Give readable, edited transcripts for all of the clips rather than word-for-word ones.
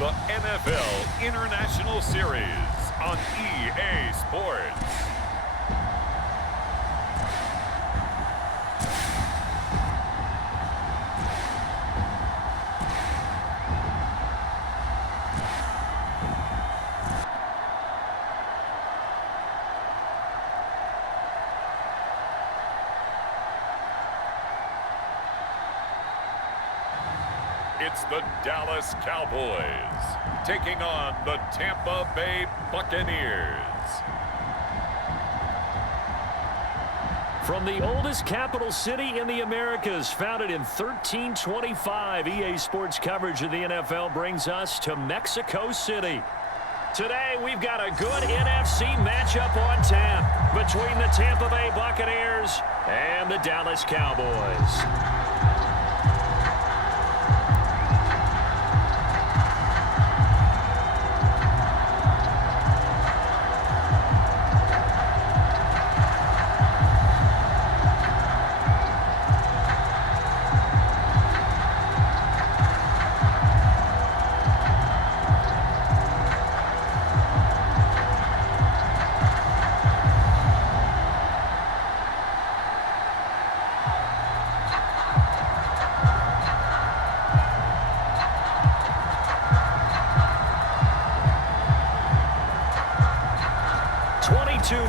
the NFL International Series on EA Sports. It's the Dallas Cowboys taking on the Tampa Bay Buccaneers. From the oldest capital city in the Americas, founded in 1325, EA Sports coverage of the NFL brings us to Mexico City. Today, we've got a good NFC matchup on tap between the Tampa Bay Buccaneers and the Dallas Cowboys.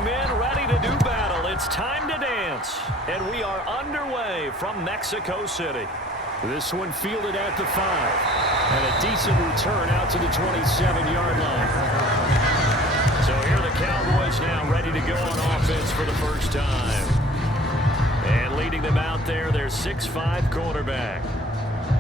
Men ready to do battle. It's time to dance. And we are underway from Mexico City. This one fielded at the 5. And a decent return out to the 27-yard line. So here are the Cowboys now ready to go on offense for the first time. And leading them out there, their 6'5" quarterback.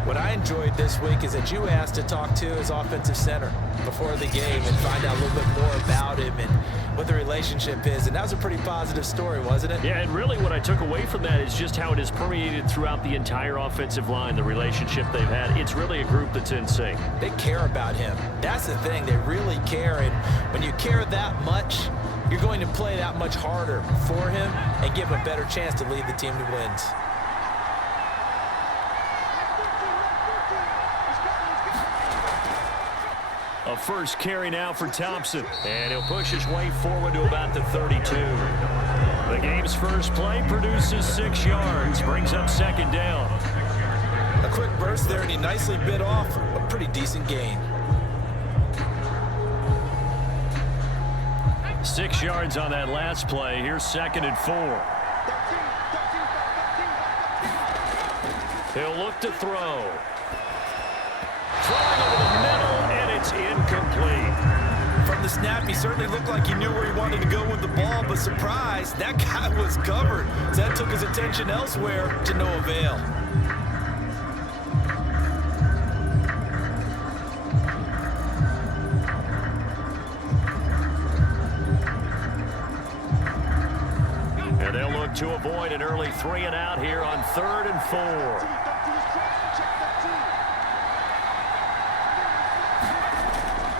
What I enjoyed this week is that you asked to talk to his offensive center before the game and find out a little bit more about him and what the relationship is. And that was a pretty positive story, wasn't it? Yeah, and really what I took away from that is just how it has permeated throughout the entire offensive line, the relationship they've had. It's really a group that's in sync. They care about him. That's the thing. They really care. And when you care that much, you're going to play that much harder for him and give him a better chance to lead the team to wins. A first carry now for Thompson, and he'll push his way forward to about the 32. The game's first play produces 6 yards, brings up second down. A quick burst there, and he nicely bit off a pretty decent gain. 6 yards on that last play. Here's 2nd and 4. He'll look to throw. Throwing over the middle, and it's incomplete. From the snap, he certainly looked like he knew where he wanted to go with the ball, but surprise, that guy was covered. So that took his attention elsewhere to no avail. And they'll look to avoid an early 3 and out here on 3rd and 4.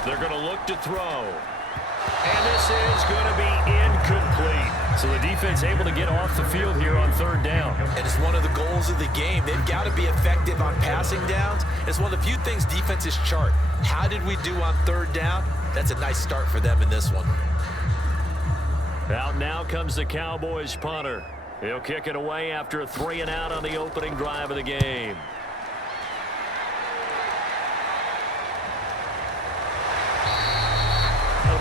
They're going to look to throw. And this is going to be incomplete. So the defense able to get off the field here on 3rd down. And it's one of the goals of the game. They've got to be effective on passing downs. It's one of the few things defenses chart. How did we do on 3rd down? That's a nice start for them in this one. Out now comes the Cowboys punter. He'll kick it away after a 3 and out on the opening drive of the game.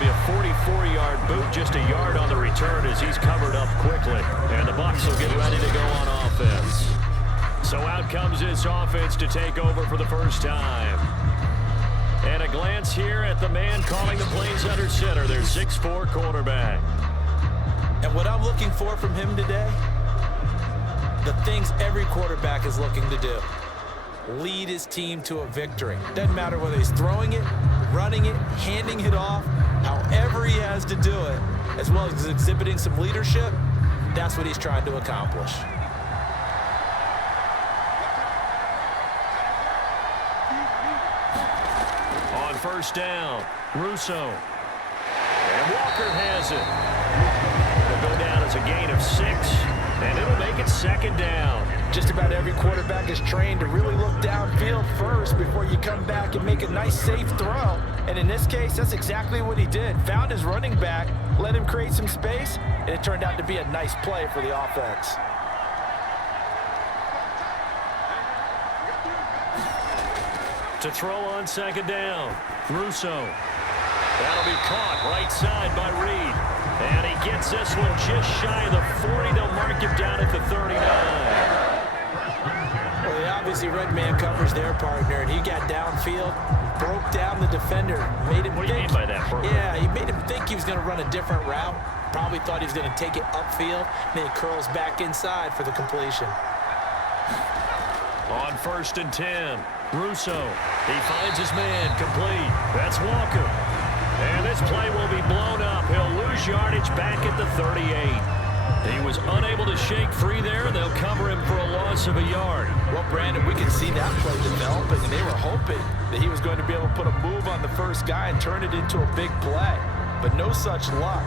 Be a 44-yard boot, just a yard on the return as he's covered up quickly. And the Bucs will get ready to go on offense. So out comes this offense to take over for the first time. And a glance here at the man calling the plays under center, their 6'4" quarterback. And what I'm looking for from him today, the things every quarterback is looking to do. Lead his team to a victory. Doesn't matter whether he's throwing it, running it, handing it off, however he has to do it, as well as exhibiting some leadership, that's what he's trying to accomplish. On 1st down, Russo. And Walker has it. It'll go down as a gain of 6, and it'll make it 2nd down. Just about every quarterback is trained to really look downfield first before you come back and make a nice, safe throw. And in this case, that's exactly what he did. Found his running back, let him create some space, and it turned out to be a nice play for the offense. To throw on second down, Russo. That'll be caught right side by Reed. And he gets this one just shy of the 40. They'll mark him down at the 39. Well, the obviously red man covers their partner, and he got downfield, broke down the defender, made him What do you mean by that, Bert? Yeah, he made him think he was going to run a different route. Probably thought he was going to take it upfield, then he curls back inside for the completion. On 1st and 10, Russo. He finds his man, complete. That's Walker. And this play will be blown up. He'll lose yardage back at the 38. He was unable to shake free there. They'll cover him for a loss of a yard. Well, Brandon, we could see that play developing, and they were hoping that he was going to be able to put a move on the first guy and turn it into a big play. But no such luck.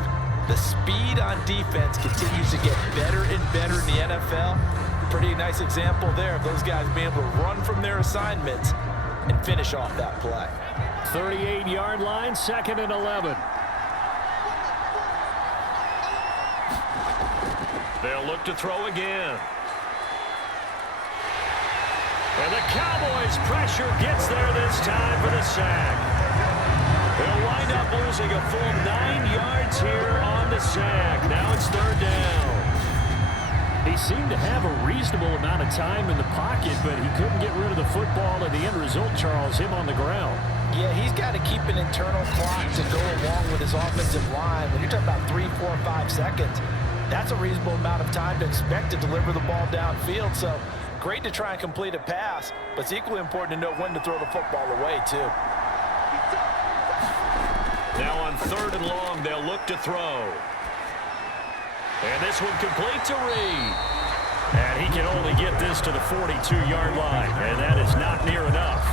The speed on defense continues to get better and better in the NFL. Pretty nice example there of those guys being able to run from their assignments and finish off that play. 38-yard line, 2nd and 11. They'll look to throw again. And the Cowboys' pressure gets there this time for the sack. They'll wind up losing a full 9 yards here on the sack. Now it's 3rd down. He seemed to have a reasonable amount of time in the pocket, but he couldn't get rid of the football, and the end result, Charles, him on the ground. Yeah, he's got to keep an internal clock to go along with his offensive line. When you're talking about 3, 4, 5 seconds, that's a reasonable amount of time to expect to deliver the ball downfield. So great to try and complete a pass, but it's equally important to know when to throw the football away, too. Now on 3rd and long, they'll look to throw. And this one complete to Reed. And he can only get this to the 42-yard line, and that is not near enough.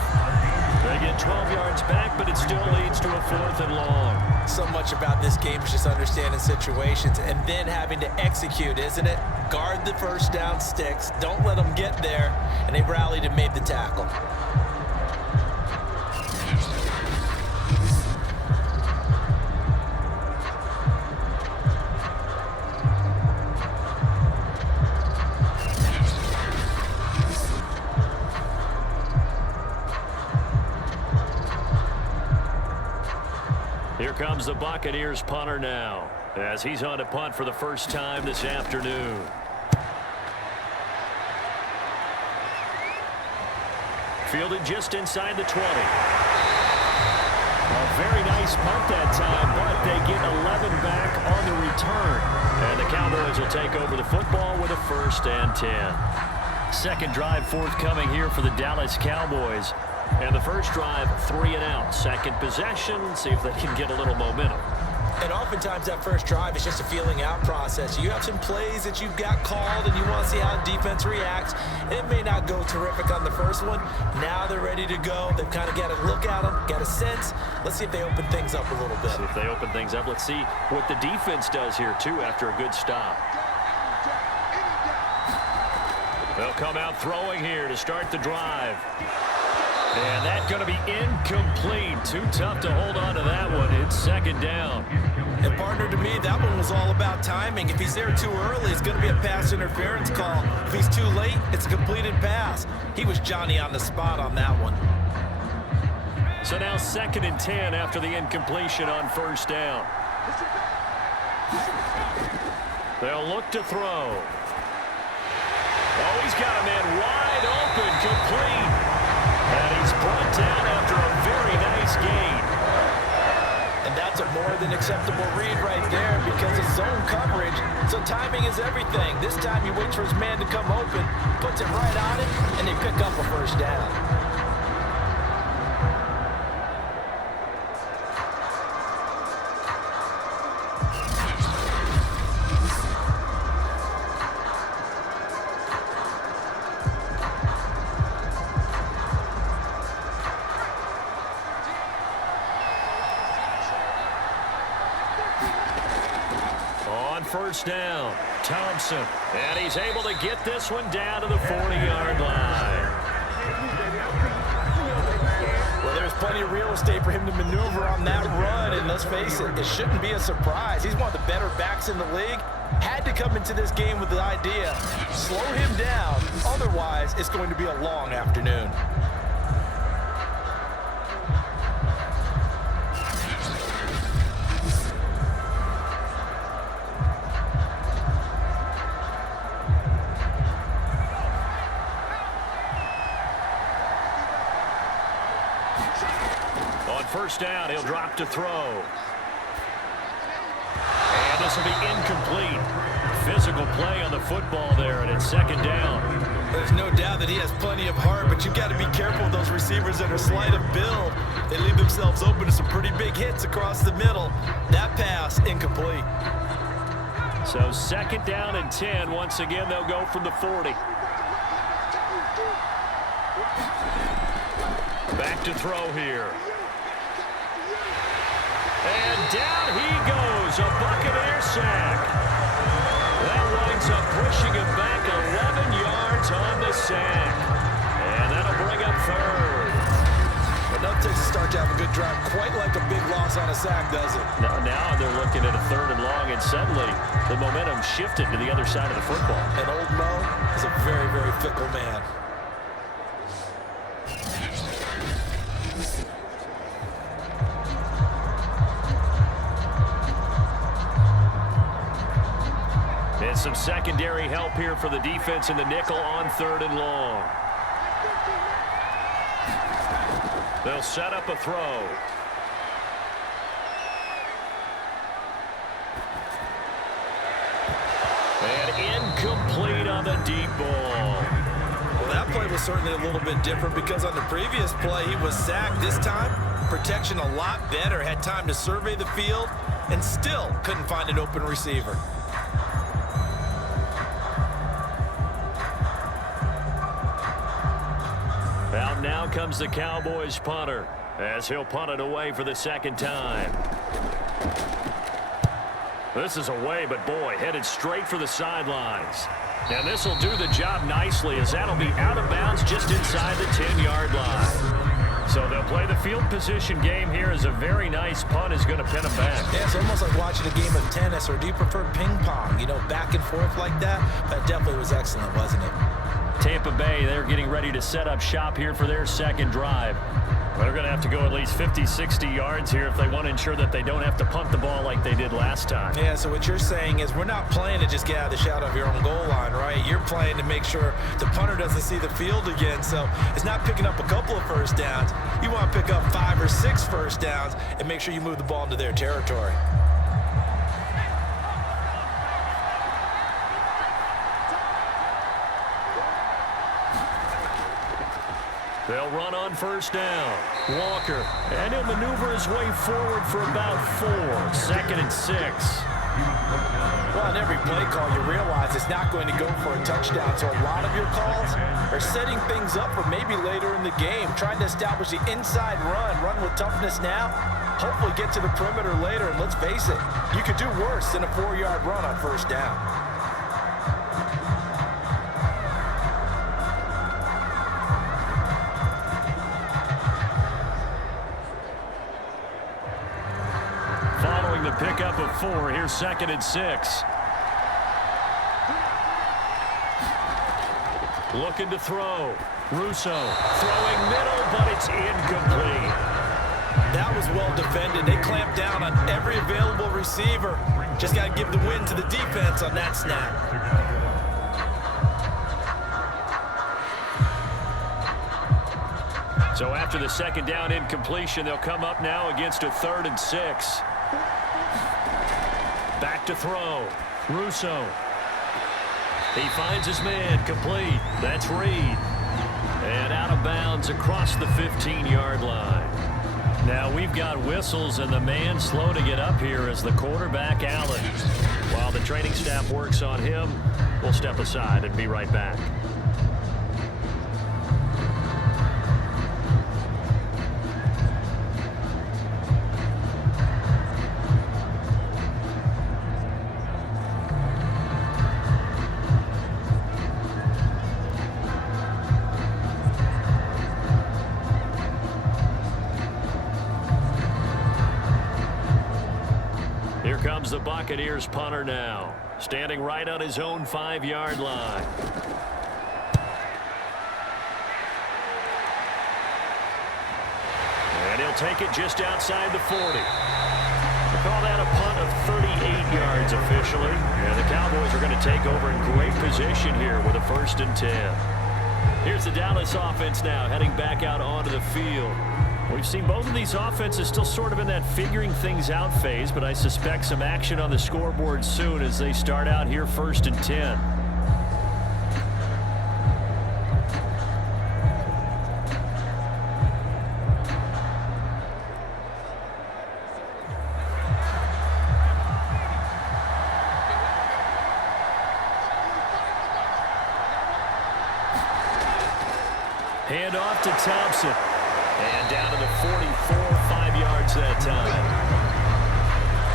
They get 12 yards back, but it still leads to a 4th and long. So much about this game is just understanding situations and then having to execute, isn't it? Guard the first down sticks. Don't let them get there. And they rallied and made the tackle. Here comes the Buccaneers punter now, as he's on to punt for the first time this afternoon. Fielded just inside the 20. A very nice punt that time, but they get 11 back on the return. And the Cowboys will take over the football with a 1st and 10. Second drive forthcoming here for the Dallas Cowboys. And the first drive, 3 and out. Second possession, see if they can get a little momentum. And oftentimes that first drive is just a feeling out process. You have some plays that you've got called and you want to see how the defense reacts. It may not go terrific on the first one. Now they're ready to go. They've kind of got to look at them, got a sense. Let's see if they open things up a little bit. See if they open things up. Let's see what the defense does here, too, after a good stop. They'll come out throwing here to start the drive. And that's going to be incomplete. Too tough to hold on to that one. It's 2nd down. And partner, to me, that one was all about timing. If he's there too early, it's going to be a pass interference call. If he's too late, it's a completed pass. He was Johnny on the spot on that one. So now 2nd and 10 after the incompletion on 1st down. They'll look to throw. Oh, he's got a man wide open, complete. And he's brought down after a very nice gain. And that's a more than acceptable read right there because it's zone coverage, so timing is everything. This time he waits for his man to come open, puts it right on it, and they pick up a 1st down. first down. Thompson, and he's able to get this one down to the 40-yard line. Well, there's plenty of real estate for him to maneuver on that run, and let's face it, it shouldn't be a surprise. He's one of the better backs in the league. Had to come into this game with the idea, slow him down, otherwise it's going to be a long afternoon. First down, he'll drop to throw. And this will be incomplete. Physical play on the football there, and it's second down. There's no doubt that he has plenty of heart, but you've got to be careful of those receivers that are slight of build. They leave themselves open to some pretty big hits across the middle. That pass, incomplete. So second down and 10. Once again, they'll go from the 40. Back to throw here. And down he goes, a Buccaneer sack. That winds up pushing him back 11 yards on the sack. And that'll bring up third. But nothing takes a start to have a good drive quite like a big loss on a sack, does it? Now they're looking at a third and long, and suddenly the momentum shifted to the other side of the football. And old Mo is a very, very fickle man. And some secondary help here for the defense in the nickel on third and long. They'll set up a throw. And incomplete on the deep ball. Well, that play was certainly a little bit different because on the previous play, he was sacked. This time, protection a lot better. Had time to survey the field and still couldn't find an open receiver. Out now comes the Cowboys punter as he'll punt it away for the second time. This is away, but boy, headed straight for the sidelines. And this will do the job nicely as that'll be out of bounds just inside the 10-yard line. So they'll play the field position game here as a very nice punt is going to pin them back. Yeah, it's almost like watching a game of tennis, or do you prefer ping pong? You know, back and forth like that? That definitely was excellent, wasn't it? Tampa Bay, they're getting ready to set up shop here for their second drive. They're going to have to go at least 50, 60 yards here if they want to ensure that they don't have to punt the ball like they did last time. Yeah, so what you're saying is we're not playing to just get out of the shadow of your own goal line, right? You're playing to make sure the punter doesn't see the field again. So it's not picking up a couple of first downs. You want to pick up 5 or 6 first downs and make sure you move the ball into their territory. They'll run on first down. Walker, and he'll maneuver his way forward for about 4. Second and 6. Well, on every play call, you realize it's not going to go for a touchdown. So a lot of your calls are setting things up for maybe later in the game, trying to establish the inside run with toughness now, hopefully get to the perimeter later. And let's face it, you could do worse than a 4-yard run on first down. Pickup of 4. Here's second and 6. Looking to throw. Russo throwing middle, but it's incomplete. That was well defended. They clamped down on every available receiver. Just got to give the win to the defense on that snap. So after the second down incompletion, they'll come up now against a 3rd and 6. Back to throw. Russo. He finds his man. Complete. That's Reed. And out of bounds across the 15-yard line. Now we've got whistles, and the man slow to get up here is the quarterback, Allen. While the training staff works on him, we'll step aside and be right back. comes the Buccaneers punter now, standing right on his own 5-yard line. And he'll take it just outside the 40. We'll call that a punt of 38 yards officially. And the Cowboys are going to take over in great position here with a 1st and 10. Here's the Dallas offense now heading back out onto the field. We've seen both of these offenses still sort of in that figuring things out phase, but I suspect some action on the scoreboard soon as they start out here 1st and 10. Hand off to Thompson. And down to the 44, 5 yards that time.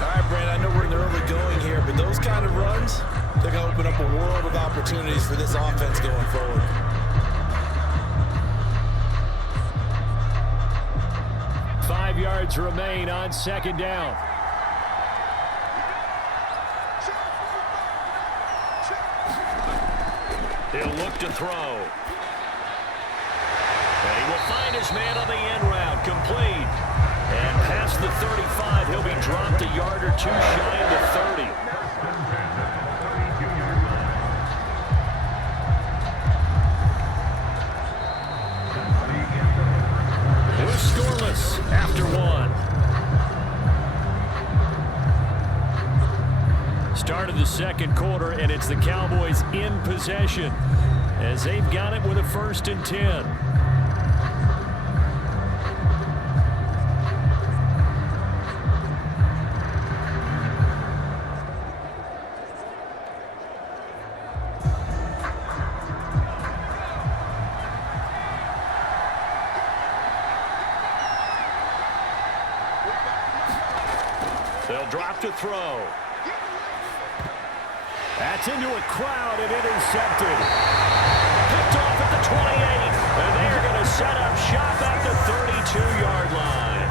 All right, Brand, I know we're in the early going here, but those kind of runs, they're going to open up a world of opportunities for this offense going forward. Five yards remain on 2nd down. He'll look to throw. And he will find his man on the end route, complete. And past the 35, he'll be dropped a yard or two shy of the 30. We're scoreless after 1. Start of the 2nd quarter, and it's the Cowboys in possession as they've got it with a 1st and 10. They'll drop to throw. That's into a crowd and intercepted. Picked off at the 28. And they're going to set up shop at the 32-yard line.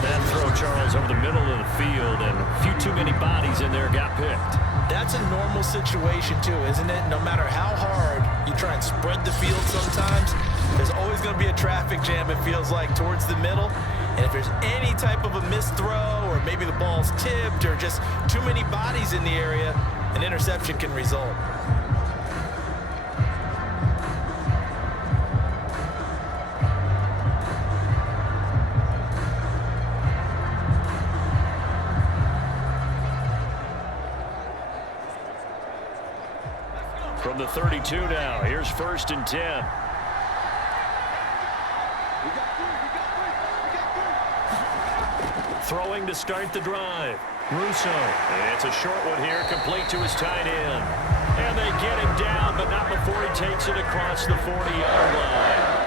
That throw, Charles, over the middle of the field, and a few too many bodies in there got picked. That's a normal situation, too, isn't it? No matter how hard you try and spread the field sometimes, there's always going to be a traffic jam, it feels like, towards the middle. And if there's any type of a missed throw, or maybe the ball's tipped, or just too many bodies in the area, an interception can result. From the 32 now, here's 1st and 10. Throwing to start the drive. Russo. It's a short one here, complete to his tight end. And they get him down, but not before he takes it across the 40-yard line.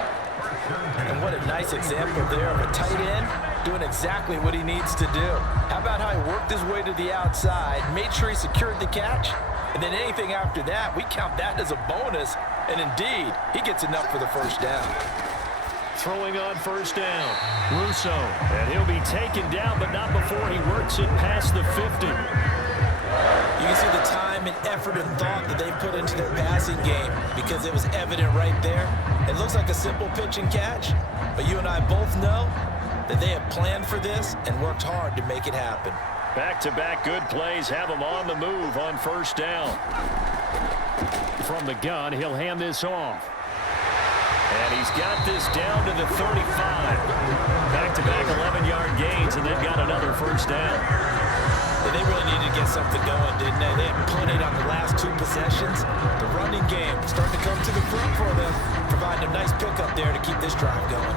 And what a nice example there of a tight end doing exactly what he needs to do. How about how he worked his way to the outside, made sure he secured the catch, and then anything after that, we count that as a bonus. And indeed, he gets enough for the 1st down. Throwing on 1st down. Russo. And he'll be taken down, but not before he works it past the 50. You can see the time and effort and thought that they put into their passing game because it was evident right there. It looks like a simple pitch and catch, but you and I both know that they have planned for this and worked hard to make it happen. Back-to-back good plays have him on the move on 1st down. From the gun, he'll hand this off. And he's got this down to the 35. Back-to-back 11-yard gains, and they've got another 1st down. They really needed to get something going, didn't they? They had punted on the last 2 possessions. The running game starting to come to the front for them, providing a nice pickup there to keep this drive going.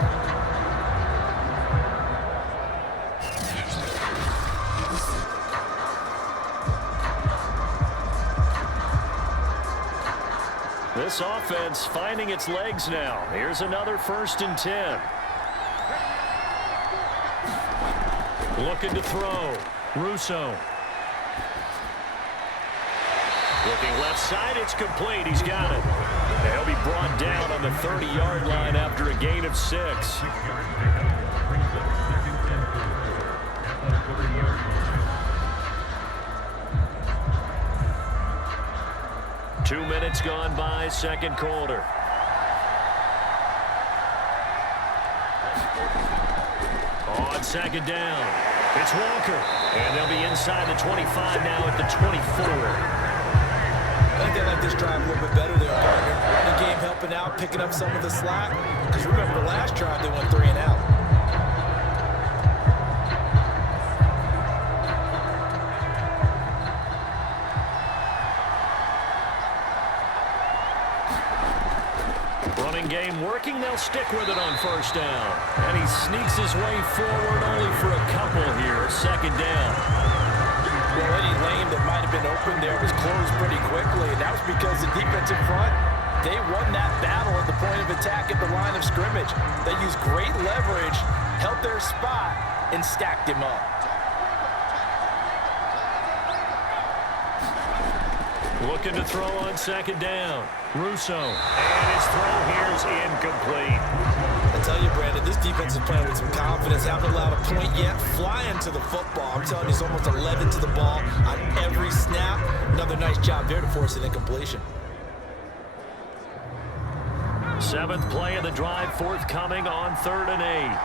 This offense finding its legs now. Here's another 1st and 10. Looking to throw. Russo. Looking left side, it's complete. He's got it. And he'll be brought down on the 30-yard line after a gain of 6. 2 minutes gone by, second quarter. On second down, it's Walker. And they'll be inside the 25 now at the 24. I think they like this drive a little bit better there, partner. Running game helping out, picking up some of the slack. Because remember, the last drive they went 3 and out. Running game working, they'll stick with it on first down. And he sneaks his way forward only for a couple here, second down. Well, any lane that might have been open there was closed pretty quickly, and that was because the defensive front, they won that battle at the point of attack at the line of scrimmage. They used great leverage, held their spot, and stacked him up. Looking to throw on second down. Russo. And his throw here is incomplete. I tell you, Brandon, this defense is playing with some confidence. Haven't allowed a point yet. Flying to the football. I'm telling you, it's almost 11 to the ball on every snap. Another nice job there to force an incompletion. 7th play of the drive, forthcoming on 3rd and 8.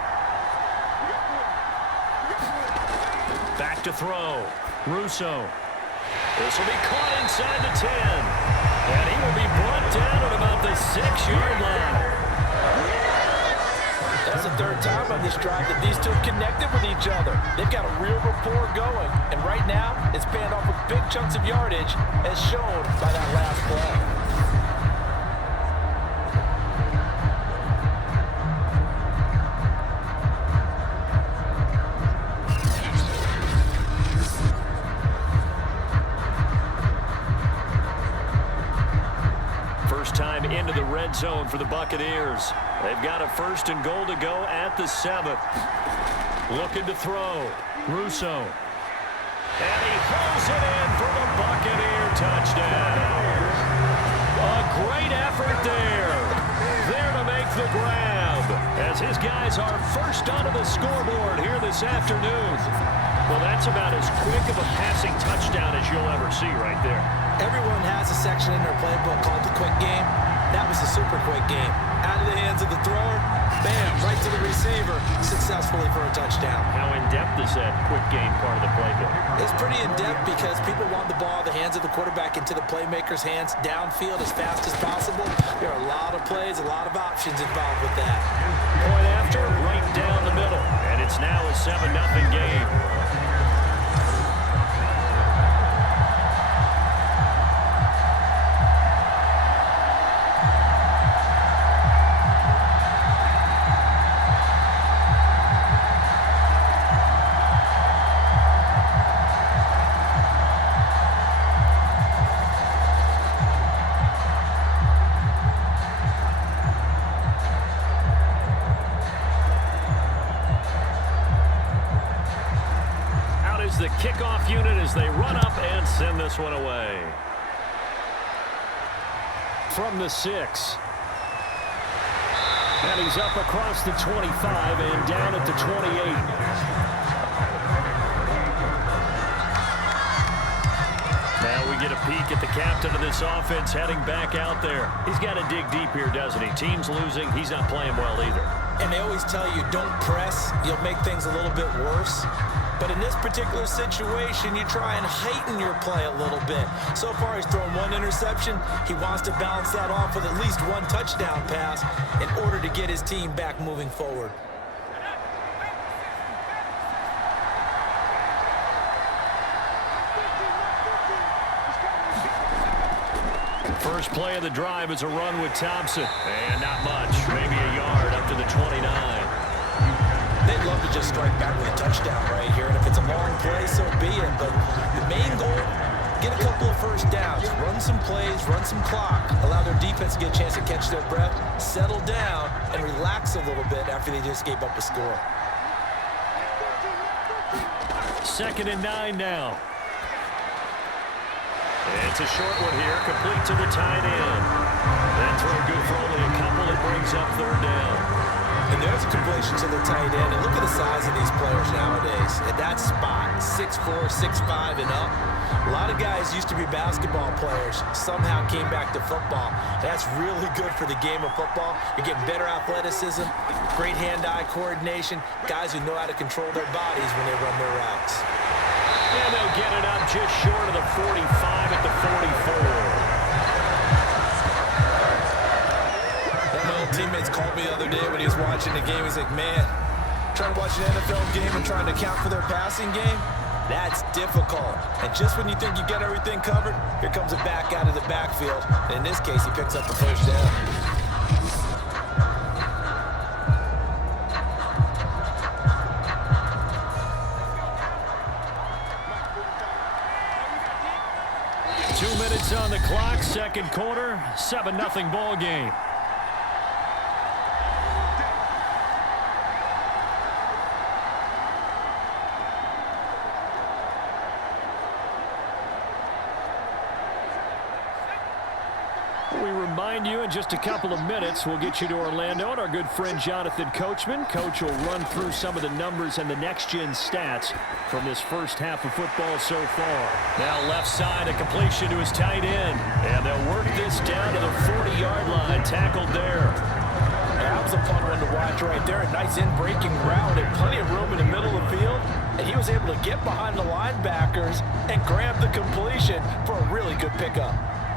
Back to throw. Russo. This will be caught inside the 10. And he will be brought down at about the 6-yard line. That's the 3rd time on this drive that these two have connected with each other. They've got a real rapport going. And right now, it's paying off with big chunks of yardage, as shown by that last play. Time into the red zone for the Buccaneers. They've got a 1st and goal to go at the 7th. Looking to throw. Russo. And he throws it in for the Buccaneer touchdown. A great effort there. There to make the grab. As his guys are first onto the scoreboard here this afternoon. Well, that's about as quick of a passing touchdown as you'll ever see right there. Everyone has a section in their playbook called the quick game. That was a super quick game. Out of the hands of the thrower, bam, right to the receiver, successfully for a touchdown. How in-depth is that quick game part of the playbook? It's pretty in-depth because people want the ball, the hands of the quarterback into the playmaker's hands, downfield as fast as possible. There are a lot of plays, a lot of options involved with that. Point after, right down the middle. And it's now a 7-0 game. The kickoff unit as they run up and send this one away. From the 6. And he's up across the 25 and down at the 28. Now we get a peek at the captain of this offense heading back out there. He's got to dig deep here, doesn't he? Team's losing. He's not playing well either. And they always tell you, don't press. You'll make things a little bit worse. But in this particular situation, you try and heighten your play a little bit. So far, he's thrown 1 interception. He wants to balance that off with at least 1 touchdown pass in order to get his team back moving forward. First play of the drive is a run with Thompson. And not much, maybe a yard up to the 29. They'd love to just strike back with a touchdown right here, and if it's a long play, so be it. But the main goal, get a couple of first downs, run some plays, run some clock, allow their defense to get a chance to catch their breath, settle down, and relax a little bit after they just gave up a score. 2nd and 9 now. It's a short one here, complete to the tight end. That throw good for only a couple. It brings up 3rd down. And there's a completion to the tight end. And look at the size of these players nowadays. At that spot, 6'4", 6'4", 6'5", and up. A lot of guys used to be basketball players, somehow came back to football. That's really good for the game of football. You're getting better athleticism, great hand-eye coordination, guys who know how to control their bodies when they run their routes. And they'll get it up just short of the 45 at the 44. My old teammates called me the other day when he was watching the game. He's like, man, trying to watch an NFL game and trying to account for their passing game? That's difficult. And just when you think you get everything covered, here comes a back out of the backfield. And in this case, he picks up the first down. On the clock, second quarter, 7-0 ball game. We remind you in just a couple of minutes, we'll get you to Orlando and our good friend Jonathan Coachman. Coach will run through some of the numbers and the next-gen stats from this first half of football so far. Now left side, a completion to his tight end. And they'll work this down to the 40-yard line, tackled there. That was a fun one to watch right there. A nice in-breaking route and plenty of room in the middle of the field. And he was able to get behind the linebackers and grab the completion for a really good pickup.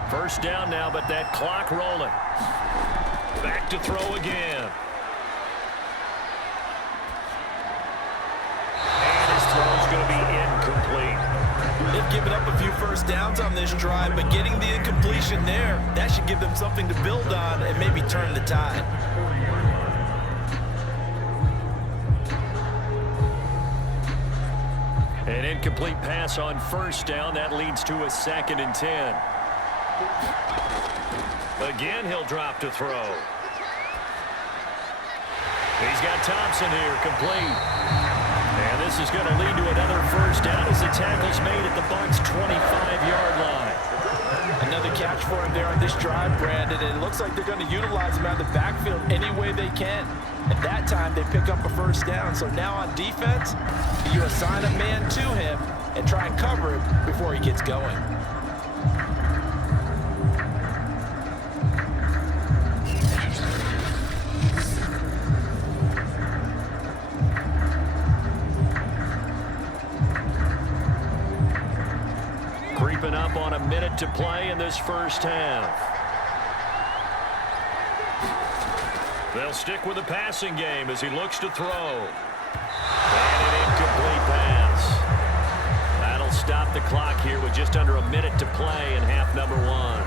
First down now, but that clock rolling. Back to throw again. And his throw's going to be incomplete. They've given up a few first downs on this drive, but getting the incompletion there, that should give them something to build on and maybe turn the tide. An incomplete pass on first down. That leads to a 2nd and 10. Again, he'll drop to throw. He's got Thompson here, complete. And this is going to lead to another first down as the tackle's made at the Bucs' 25-yard line. Another catch for him there on this drive, Brandon, and it looks like they're going to utilize him out of the backfield any way they can. At that time, they pick up a first down. So now on defense, you assign a man to him and try and cover him before he gets going. Creeping up on a minute to play in this first half. They'll stick with the passing game as he looks to throw. And an incomplete pass. That'll stop the clock here with just under a minute to play in half number 1.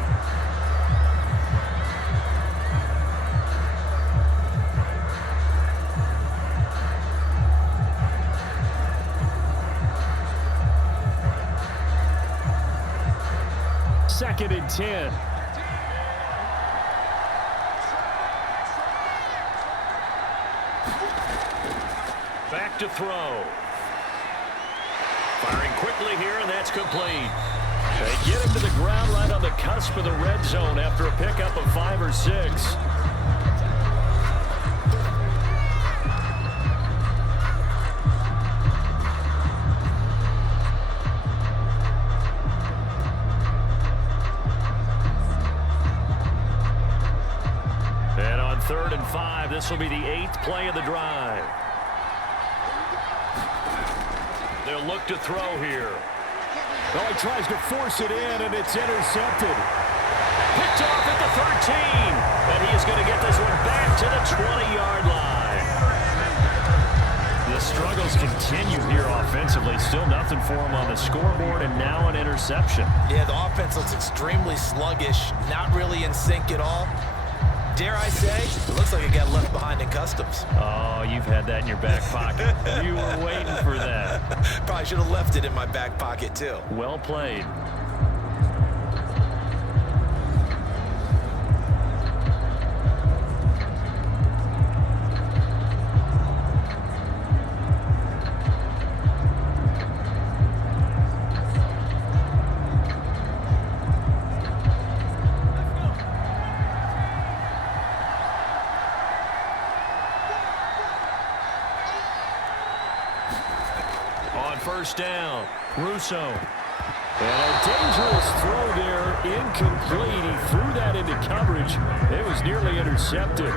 Second and 10. Back to throw. Firing quickly here, and that's complete. They get him to the ground right on the cusp of the red zone after a pickup of 5 or 6. And on 3rd and 5, this will be the 8th play of the drive. They'll look to throw here. Well, he tries to force it in, and it's intercepted. Picked off at the 13. And he is going to get this one back to the 20-yard line. The struggles continue here offensively. Still nothing for him on the scoreboard, and now an interception. Yeah, the offense looks extremely sluggish, not really in sync at all. Dare I say, it looks like it got left behind in customs. Oh, you've had that in your back pocket. You were waiting for that. Probably should have left it in my back pocket, too. Well played. On on first down. Russo. And a dangerous throw there, incomplete. He threw that into coverage. It was nearly intercepted.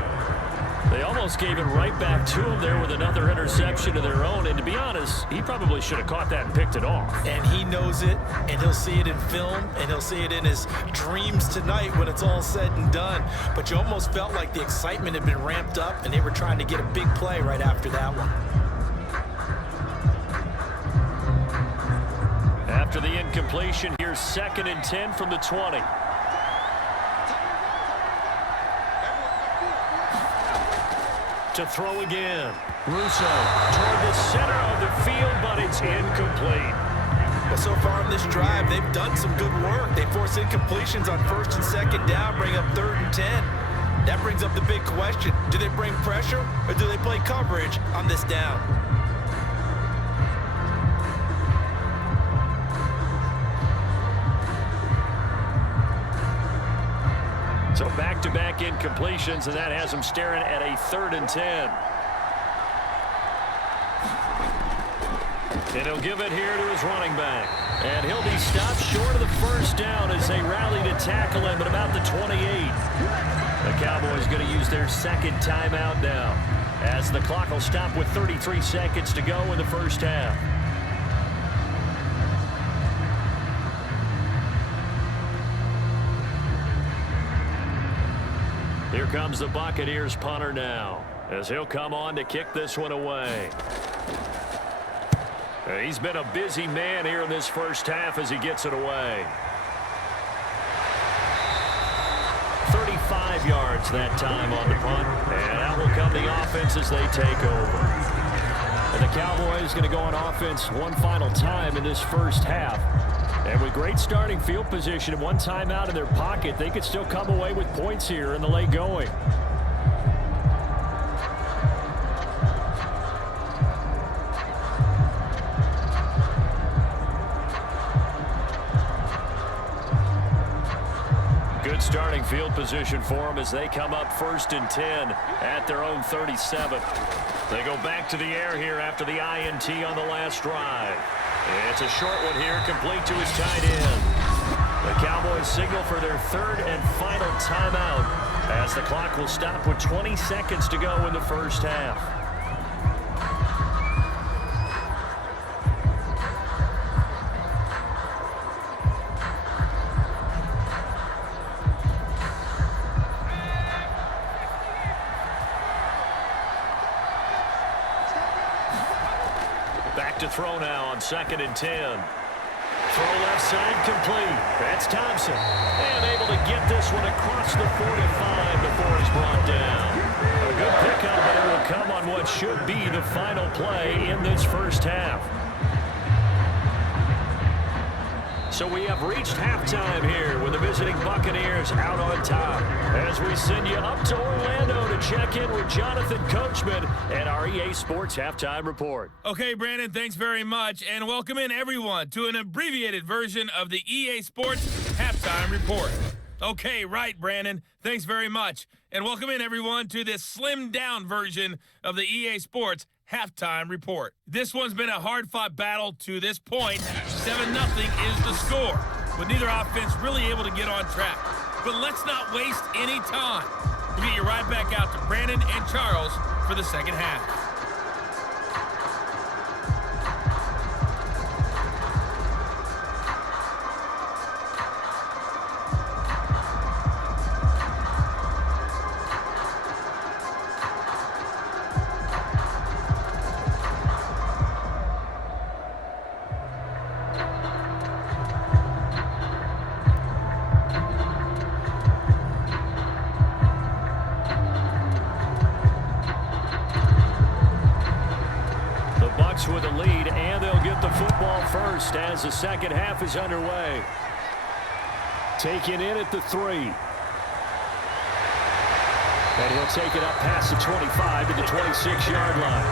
They almost gave it right back to him there with another interception of their own. And to be honest, he probably should have caught that and picked it off. And he knows it, and he'll see it in film, and he'll see it in his dreams tonight when it's all said and done. But you almost felt like the excitement had been ramped up, and they were trying to get a big play right after that one. After the incompletion, here's 2nd and 10 from the 20. To throw again. Russo toward the center of the field, but it's incomplete. Well, so far in this drive, they've done some good work. They force incompletions on 1st and 2nd down, bring up 3rd and 10. That brings up the big question. Do they bring pressure, or do they play coverage on this down? So back-to-back incompletions, and that has them staring at a 3rd and 10. And he'll give it here to his running back. And he'll be stopped short of the first down as they rally to tackle him at about the 28. The Cowboys going to use their 2nd timeout now, as the clock will stop with 33 seconds to go in the first half. Here comes the Buccaneers punter now, as he'll come on to kick this one away. He's been a busy man here in this first half as he gets it away. 35 yards that time on the punt, and out will come the offense as they take over. And the Cowboys going to go on offense one final time in this first half. And with great starting field position and one timeout in their pocket, they could still come away with points here in the late going. Good starting field position for them as they come up 1st and 10 at their own 37. They go back to the air here after the INT on the last drive. It's a short one here, complete to his tight end. The Cowboys signal for their 3rd and final timeout as the clock will stop with 20 seconds to go in the first half. Back to throw now on 2nd and 10. Throw left side complete. That's Thompson. And able to get this one across the 45 before he's brought down. A good pickup, but it will come on what should be the final play in this first half. So we have reached halftime here with the visiting Buccaneers out on top. As we send you up to Orlando to check in with Jonathan Coachman and our EA Sports Halftime Report. Okay, Brandon, thanks very much. And welcome in, everyone, to an abbreviated version of the EA Sports Halftime Report. Okay, right, Brandon. Thanks very much. And welcome in, everyone, to this slimmed-down version of the EA Sports Halftime Report. This one's been a hard-fought battle to this point. 7-0 is the score, with neither offense really able to get on track. But let's not waste any time. We'll get you right back out to Brandon and Charles for the second half. With a lead, and they'll get the football first as the second half is underway. Taken in at the 3. And he'll take it up past the 25 to the 26-yard line.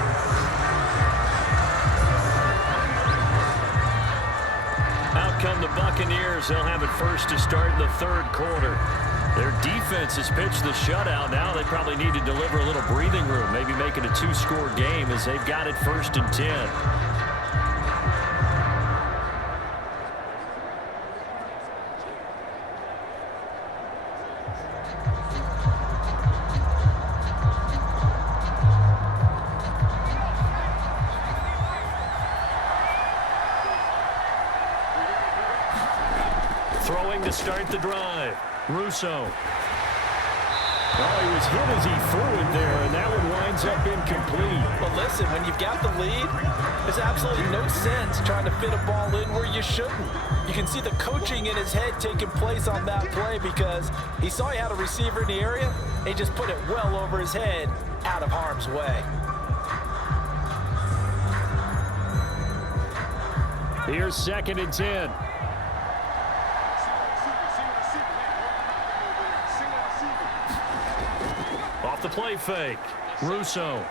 Out come the Buccaneers. They'll have it first to start in the 3rd quarter. Their defense has pitched the shutout. Now they probably need to deliver a little breathing room, maybe make it a 2-score game as they've got it 1st and 10. Throwing to start the drive. Russo. Oh, he was hit as he threw it there, and that one winds up incomplete. Well, listen, when you've got the lead, there's absolutely no sense trying to fit a ball in where you shouldn't. You can see the coaching in his head taking place on that play because he saw he had a receiver in the area, and he just put it well over his head, out of harm's way. Here's 2nd and 10. Off the play fake. Russo.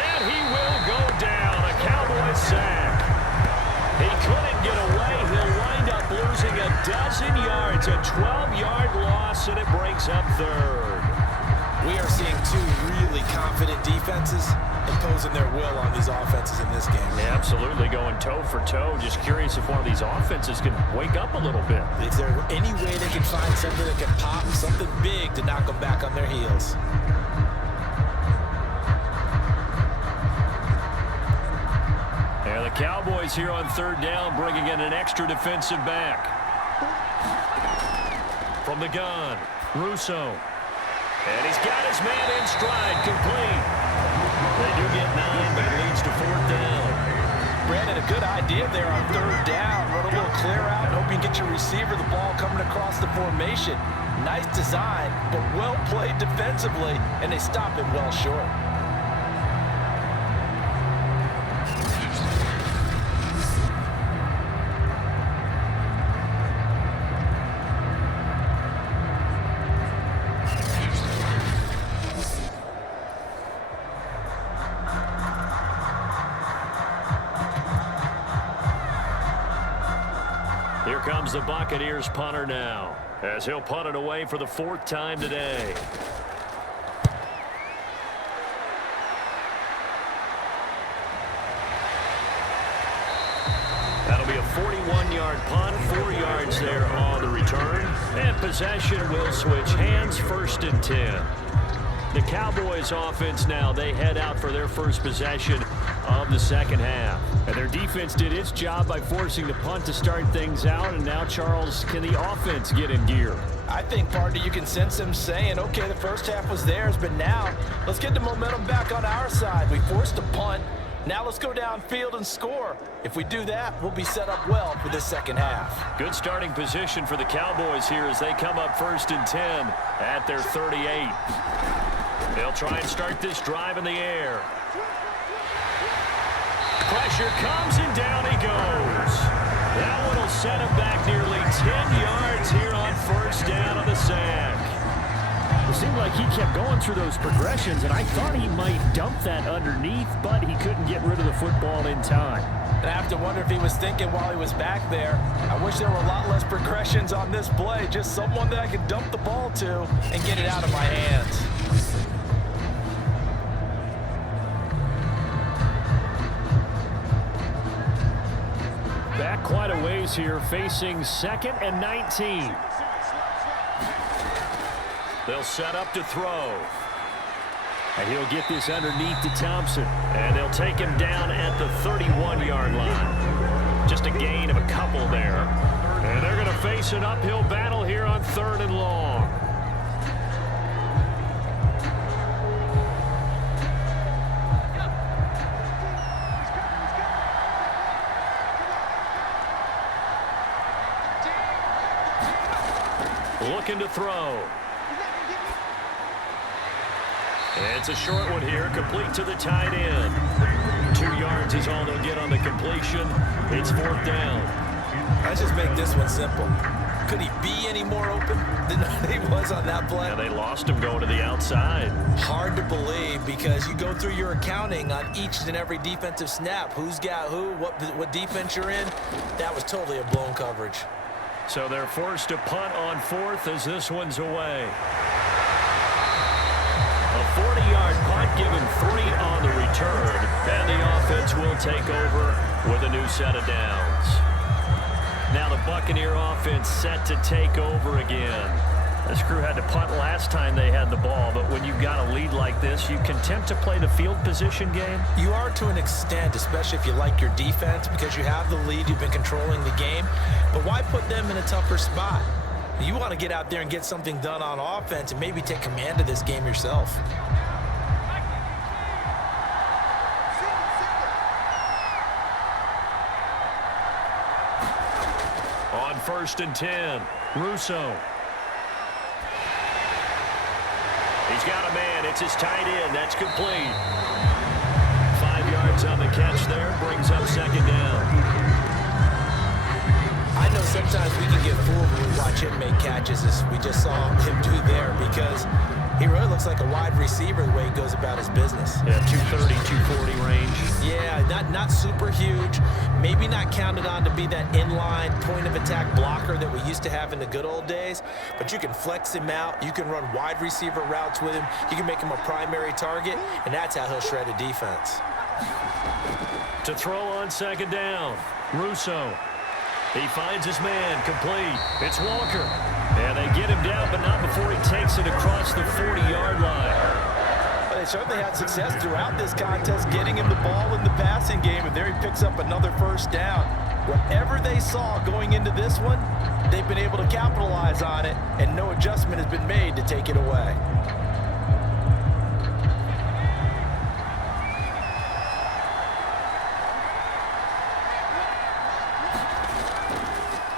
And he will go down. A Cowboy sack. He couldn't get away. He'll wind up losing a dozen yards. A 12-yard loss, and it brings up 3rd. We are seeing two really confident defenses imposing their will on these offenses in this game. Yeah, absolutely, going toe for toe. Just curious if one of these offenses can wake up a little bit. Is there any way they can find something that can pop, something big to knock them back on their heels? And the Cowboys here on 3rd down, bringing in an extra defensive back. From the gun, Russo. And he's got his man in stride, complete. They do get 9, but it leads to 4th down. Brandon, a good idea there on 3rd down. Run a little clear out and hope you get your receiver the ball coming across the formation. Nice design, but well played defensively, and they stop it well short. Here comes the Buccaneers punter now, as he'll punt it away for the 4th time today. That'll be a 41-yard punt, 4 yards there on the return. And possession will switch hands, 1st and 10. The Cowboys offense now, they head out for their first possession of the 2nd half. And their defense did its job by forcing the punt to start things out. And now, Charles, can the offense get in gear? I think, partner, you can sense them saying, okay, the first half was theirs, but now let's get the momentum back on our side. We forced a punt. Now let's go downfield and score. If we do that, we'll be set up well for the 2nd half. Good starting position for the Cowboys here as they come up 1st and 10 at their 38. They'll try and start this drive in the air. Pressure comes, and down he goes. That one will set him back nearly 10 yards here on 1st down on the sack. It seemed like he kept going through those progressions, and I thought he might dump that underneath, but he couldn't get rid of the football in time. And I have to wonder if he was thinking while he was back there, I wish there were a lot less progressions on this play, just someone that I could dump the ball to and get it out of my hands. Back quite a ways here, facing 2nd and 19. They'll set up to throw. And he'll get this underneath to Thompson. And they'll take him down at the 31-yard line. Just a gain of a couple there. And they're going to face an uphill battle here on 3rd and long. Looking to throw. It's a short one here, complete to the tight end. 2 yards is all they'll get on the completion. It's 4th down. Let's just make this one simple. Could he be any more open than he was on that play? Yeah, they lost him going to the outside. Hard to believe because you go through your accounting on each and every defensive snap. Who's got who, what defense you're in. That was totally a blown coverage. So they're forced to punt on 4th as this one's away. A 40-yard punt given 3 on the return, and the offense will take over with a new set of downs. Now the Buccaneer offense set to take over again. This crew had to punt last time they had the ball, but when you've got a lead like this, you can tempt to play the field position game. You are to an extent, especially if you like your defense, because you have the lead, you've been controlling the game. But why put them in a tougher spot? You want to get out there and get something done on offense and maybe take command of this game yourself. On 1st and 10, Russo. He's got a man. It's his tight end. That's complete. 5 yards on the catch there. Brings up 2nd down. I know sometimes we can get fooled when we watch him make catches, as we just saw him do there, because he really looks like a wide receiver the way he goes about his business. Yeah, 230, 240 range. Yeah, not super huge. Maybe not counted on to be that inline point-of-attack blocker that we used to have in the good old days, but you can flex him out. You can run wide receiver routes with him. You can make him a primary target, and that's how he'll shred a defense. To throw on 2nd down, Russo. He finds his man, complete. It's Walker. And they get him down, but not before he takes it across the 40-yard line. They certainly had success throughout this contest, getting him the ball in the passing game, and there he picks up another 1st down. Whatever they saw going into this one, they've been able to capitalize on it, and no adjustment has been made to take it away.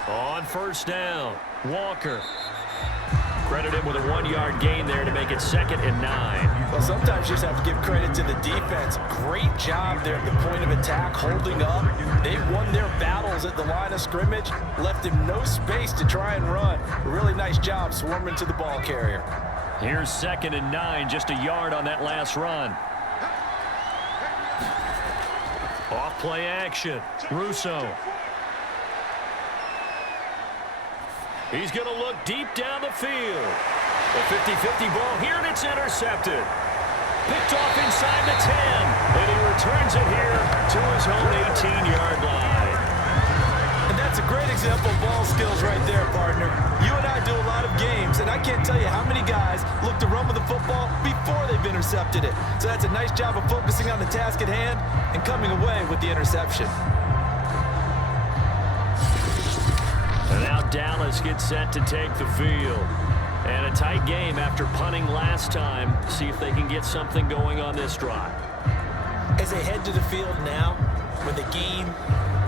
On 1st down, Walker. Credit him with a 1-yard gain there to make it 2nd and 9. Well, sometimes you just have to give credit to the defense. Great job there at the point of attack, holding up. They won their battles at the line of scrimmage, left him no space to try and run. A really nice job swarming to the ball carrier. Here's 2nd and 9, just a yard on that last run. Off play action, Russo. He's going to look deep down the field. A 50-50 ball here, and it's intercepted. Picked off inside the 10, and he returns it here to his own 18-yard line. And that's a great example of ball skills right there, partner. You and I do a lot of games, and I can't tell you how many guys look to run with the football before they've intercepted it. So that's a nice job of focusing on the task at hand and coming away with the interception. And now Dallas gets set to take the field. And a tight game after punting last time. See if they can get something going on this drive. As they head to the field now, with the game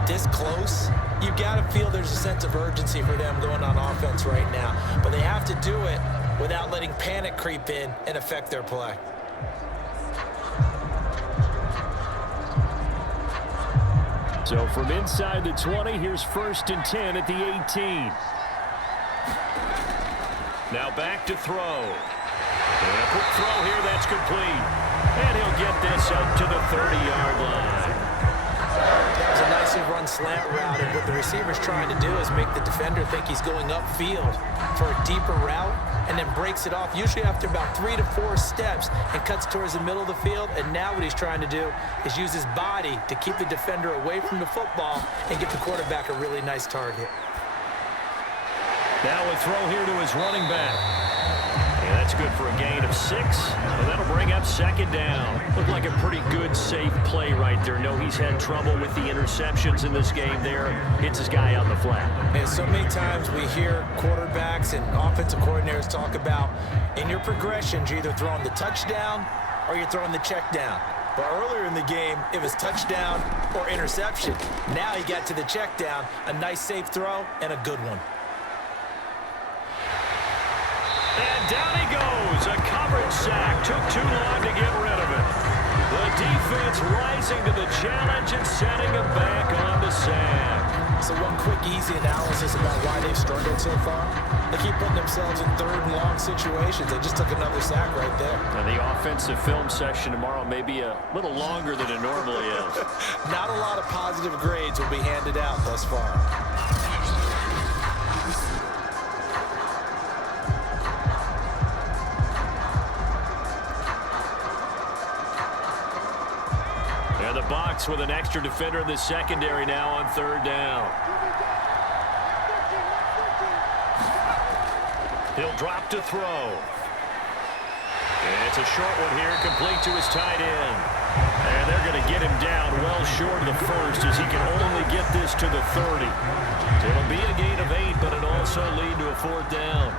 this close, you've got to feel there's a sense of urgency for them going on offense right now. But they have to do it without letting panic creep in and affect their play. So from inside the 20, here's 1st and 10 at the 18. Now back to throw. And a quick throw here, that's complete. And he'll get this up to the 30-yard line. That was a nicely run slant route, and what the receiver's trying to do is make the defender think he's going upfield for a deeper route, and then breaks it off, usually after about 3 to 4 steps, and cuts towards the middle of the field. And now what he's trying to do is use his body to keep the defender away from the football and get the quarterback a really nice target. Now a throw here to his running back. And that's good for a gain of 6. And that'll bring up 2nd down. Looked like a pretty good, safe play right there. No, he's had trouble with the interceptions in this game there. Hits his guy on the flat. And so many times we hear quarterbacks and offensive coordinators talk about, in your progressions, you're either throwing the touchdown or you're throwing the check down. But earlier in the game, it was touchdown or interception. Now he got to the check down, a nice safe throw, and a good one. And down he goes. A coverage sack. Took too long to get rid of it. The defense rising to the challenge and setting him back on the sack. So one quick, easy analysis about why they've struggled so far. They keep putting themselves in 3rd and long situations. They just took another sack right there. And the offensive film session tomorrow may be a little longer than it normally is. Not a lot of positive grades will be handed out thus far. And the box with an extra defender in the secondary now on 3rd down. He'll drop to throw. It's a short one here, complete to his tight end. And they're going to get him down well short of the first as he can only get this to the 30. It'll be a gain of 8, but it'll also lead to a 4th down.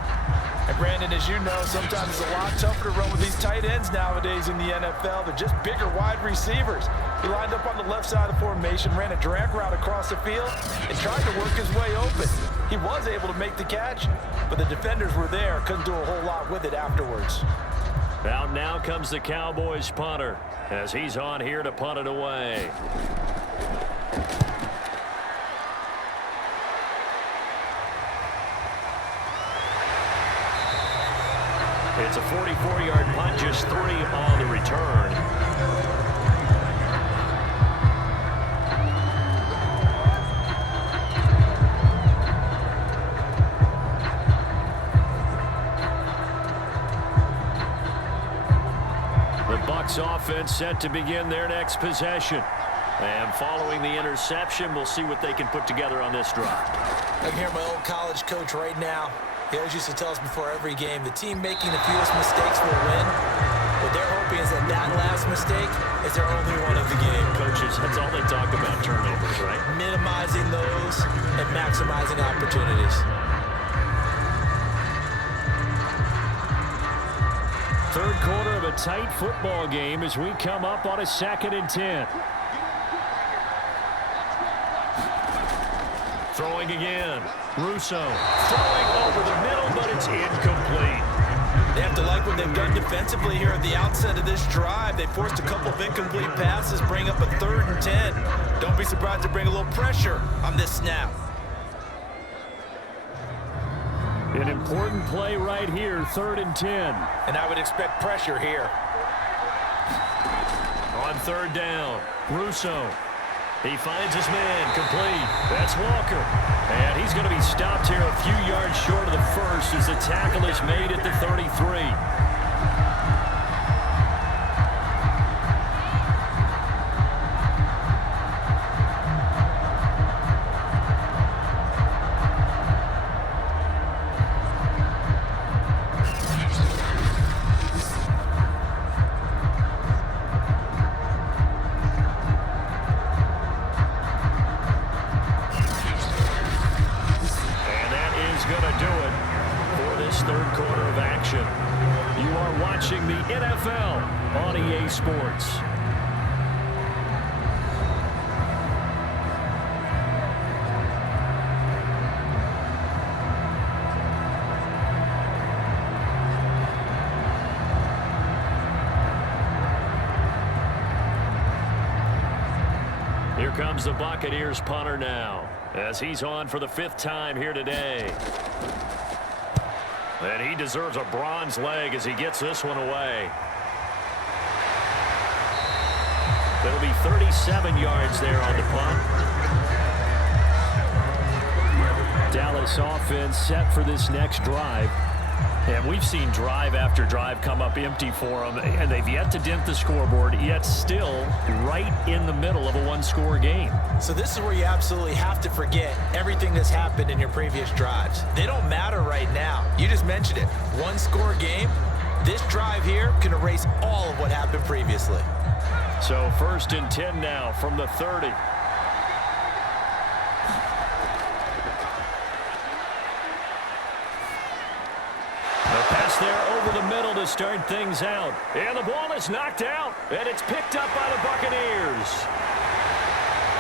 And Brandon, as you know, sometimes it's a lot tougher to run with these tight ends nowadays in the NFL. They're just bigger wide receivers. He lined up on the left side of the formation, ran a drag route across the field, and tried to work his way open. He was able to make the catch, but the defenders were there, couldn't do a whole lot with it afterwards. Out now comes the Cowboys punter as he's on here to punt it away. It's a 44-yard punt, just 3 on the return. Offense set to begin their next possession. And following the interception, we'll see what they can put together on this drive. I can hear my old college coach right now. He always used to tell us before every game, the team making the fewest mistakes will win. What they're hoping is that that last mistake is their only one of the game. Coaches, that's all they talk about, turnovers, right? Minimizing those and maximizing opportunities. Third quarter of a tight football game as we come up on a 2nd and 10. Throwing again. Russo throwing over the middle, but it's incomplete. They have to like what they've done defensively here at the outset of this drive. They forced a couple of incomplete passes, bring up a 3rd and 10. Don't be surprised to bring a little pressure on this snap. An important play right here, 3rd and 10. And I would expect pressure here. On 3rd down, Russo. He finds his man, complete. That's Walker. And he's going to be stopped here a few yards short of the first as the tackle is made at the 33. NFL on EA Sports. Here comes the Buccaneers punter now, as he's on for the 5th time here today. And he deserves a bronze leg as he gets this one away. That'll be 37 yards there on the punt. Dallas offense set for this next drive. And we've seen drive after drive come up empty for them, and they've yet to dent the scoreboard, yet still right in the middle of a one-score game. So this is where you absolutely have to forget everything that's happened in your previous drives. They don't matter right now. You just mentioned it. One-score game. This drive here can erase all of what happened previously. So 1st and 10 now from the 30. There over the middle to start things out. And the ball is knocked out, and it's picked up by the Buccaneers.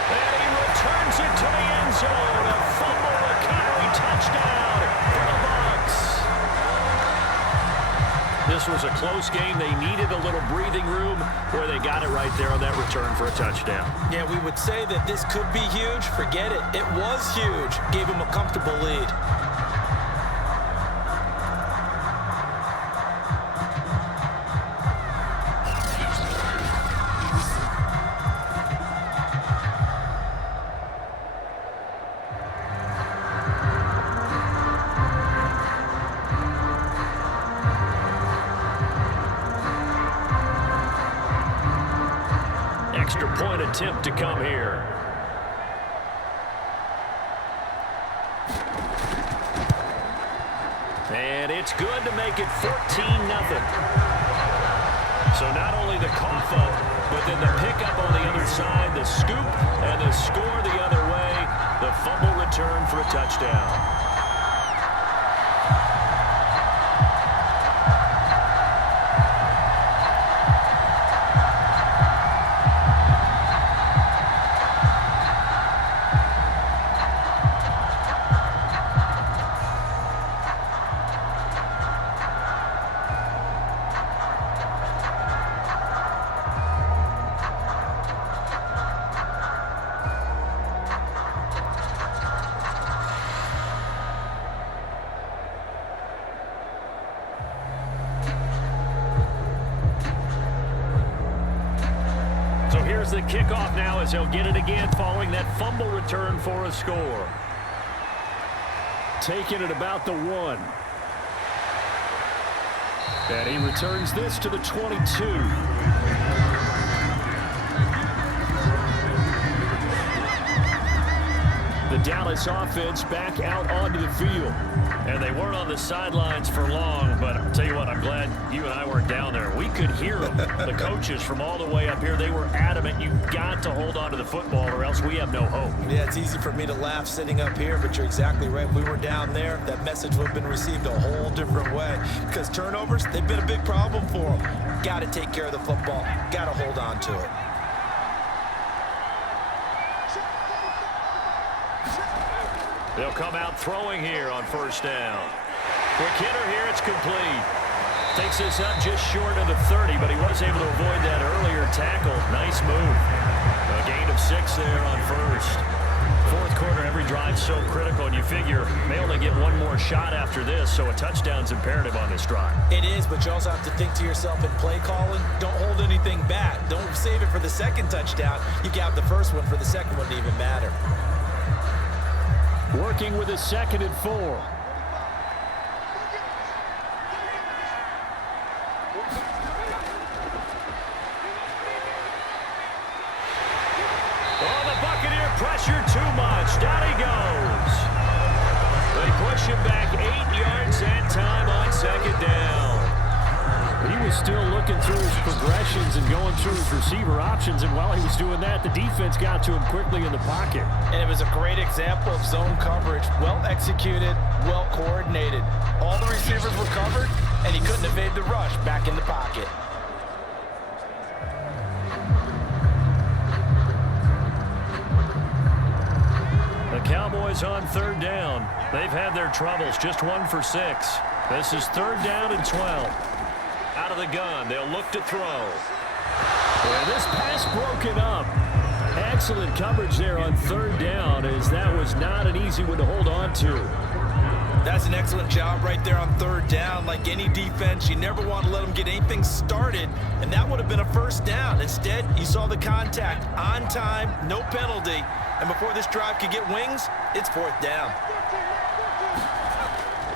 And he returns it to the end zone. A fumble recovery touchdown for the Bucs. This was a close game. They needed a little breathing room where they got it right there on that return for a touchdown. Yeah, we would say that this could be huge. Forget it. It was huge. Gave them a comfortable lead. Extra point attempt to come here. And it's good to make it 14-0. So not only the cough up, but then the pickup on the other side, the scoop, and the score the other way, the fumble return for a touchdown. Here's the kickoff now as he'll get it again following that fumble return for a score. Taking it about the 1. And he returns this to the 22. The Dallas offense back out onto the field. And they weren't on the sidelines for long, but I'll tell you what, I'm glad you and I weren't down there. We could hear them. The coaches from all the way up here, they were adamant. You've got to hold on to the football or else we have no hope. Yeah, it's easy for me to laugh sitting up here, but you're exactly right. If we were down there, that message would have been received a whole different way. Because turnovers, they've been a big problem for them. Got to take care of the football. Got to hold on to it. They'll come out throwing here on first down. Quick hitter here, it's complete. Takes this up just short of the 30, but he was able to avoid that earlier tackle. Nice move. A gain of 6 there on first. Fourth quarter, every drive so critical, and you figure they only get one more shot after this, so a touchdown's imperative on this drive. It is, but you also have to think to yourself in play calling, don't hold anything back. Don't save it for the second touchdown. You got the first one for the second one to even matter. Working with a 2nd and 4. Oh, the Buccaneer pressure too much. Down he goes. They push him back 8 yards that time on second down. He was still looking through his progressions and going through his receiver options, and while he was doing that, the defense got to him quickly in the pocket. And it was a great example of zone coverage. Well executed, well coordinated. All the receivers were covered, and he couldn't evade the rush back in the pocket. The Cowboys on third down. They've had their troubles, just 1 for 6. This is 3rd down and 12. Out of the gun, they'll look to throw. Yeah, this pass broken up. Excellent coverage there on 3rd down, as that was not an easy one to hold on to. That's an excellent job right there on 3rd down. Like any defense, you never want to let them get anything started, and that would have been a first down. Instead, you saw the contact on time, no penalty, and before this drive could get wings, it's 4th down.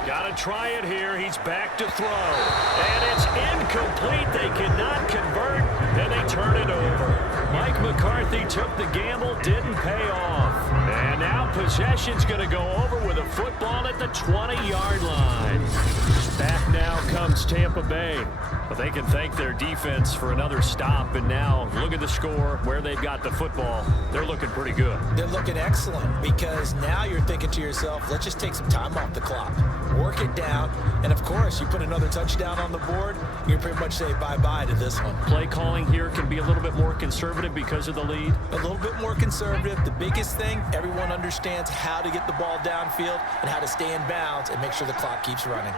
Got to try it here. He's back to throw. And it's incomplete. They cannot convert, and they turn it over. Mike McCarthy took the gamble, didn't pay off. And now possession's going to go over with a football at the 20-yard line. Back now comes Tampa Bay. But they can thank their defense for another stop. And now look at the score, where they've got the football. They're looking pretty good. They're looking excellent, because now you're thinking to yourself, let's just take some time off the clock. Work it down, and of course, you put another touchdown on the board, you pretty much say bye-bye to this one. Play calling here can be a little bit more conservative because of the lead. A little bit more conservative. The biggest thing, everyone understands how to get the ball downfield and how to stay in bounds and make sure the clock keeps running.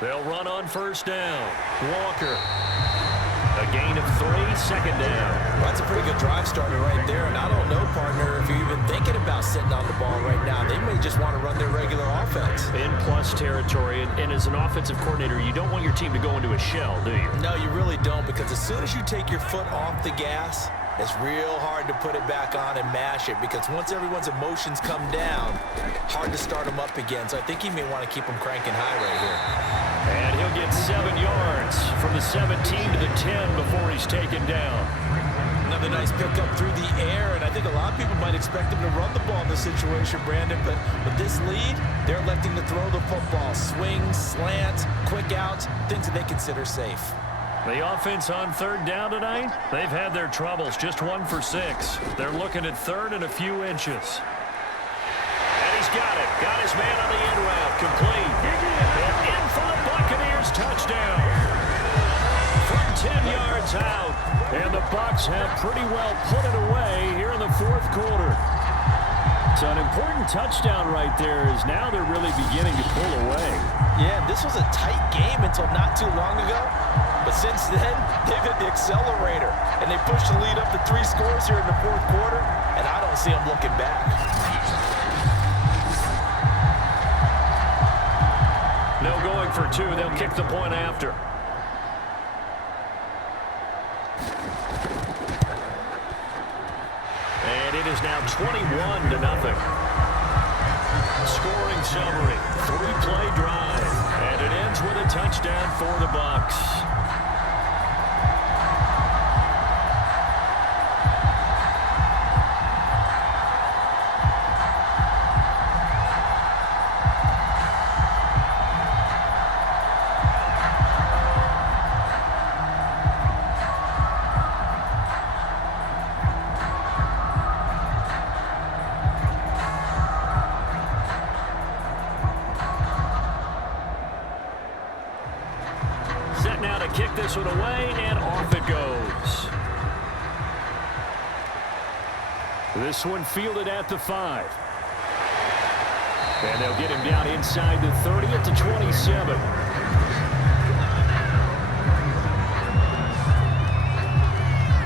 They'll run on first down. Walker. A gain of 3, 2nd down. Well, that's a pretty good drive starter right there. And I don't know, partner, if you're even thinking about sitting on the ball right now. They may just want to run their regular offense. In plus territory. And as an offensive coordinator, you don't want your team to go into a shell, do you? No, you really don't, because as soon as you take your foot off the gas, it's real hard to put it back on and mash it, because once everyone's emotions come down, hard to start them up again. So I think you may want to keep them cranking high right here. And he'll get 7 yards from the 17 to the 10 before he he's taken down. Another nice pickup through the air, and I think a lot of people might expect him to run the ball in this situation, Brandon, but with this lead, they're electing to throw the football. Swings, slants, quick outs, things that they consider safe. The offense on third down tonight, they've had their troubles, just 1 for 6. They're looking at third and a few inches. And he's got it. Got his man on the in route, complete. And in for the Buccaneers touchdown. From 10 yards out. And the Bucs have pretty well put it away here in the fourth quarter. So an important touchdown right there is now they're really beginning to pull away. Yeah, this was a tight game until not too long ago. But since then, they've hit the accelerator. And they pushed the lead up to 3 scores here in the fourth quarter. And I don't see them looking back. No going for 2. They'll kick the point after. And it is now 21-0. Scoring summary, 3-play drive. And it ends with a touchdown for the Bucs. Kick this one away, and off it goes. This one fielded at the 5. And they'll get him down inside the 30 at the 27.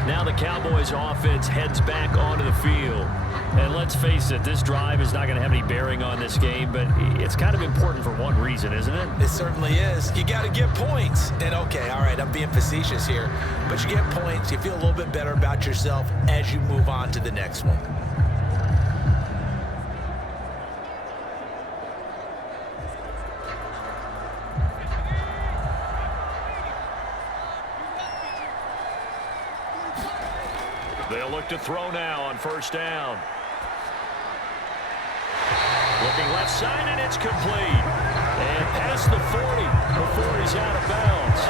Now the Cowboys offense heads back onto the field. And let's face it, this drive is not going to have any bearing on this game, but it's kind of important for one reason, isn't it? It certainly is. You got to get points. And okay, all right, I'm being facetious here, but you get points, you feel a little bit better about yourself as you move on to the next one. They'll look to throw now on first down. Looking left side, and it's complete. And past the 40 before he's out of bounds.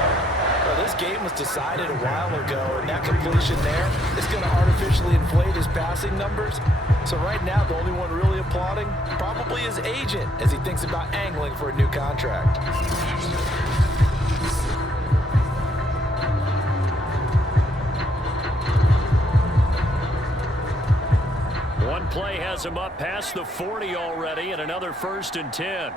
Well, this game was decided a while ago, and that completion there is going to artificially inflate his passing numbers. So right now, the only one really applauding probably his agent as he thinks about angling for a new contract. One play has him up past the 40 already, and another 1st and 10.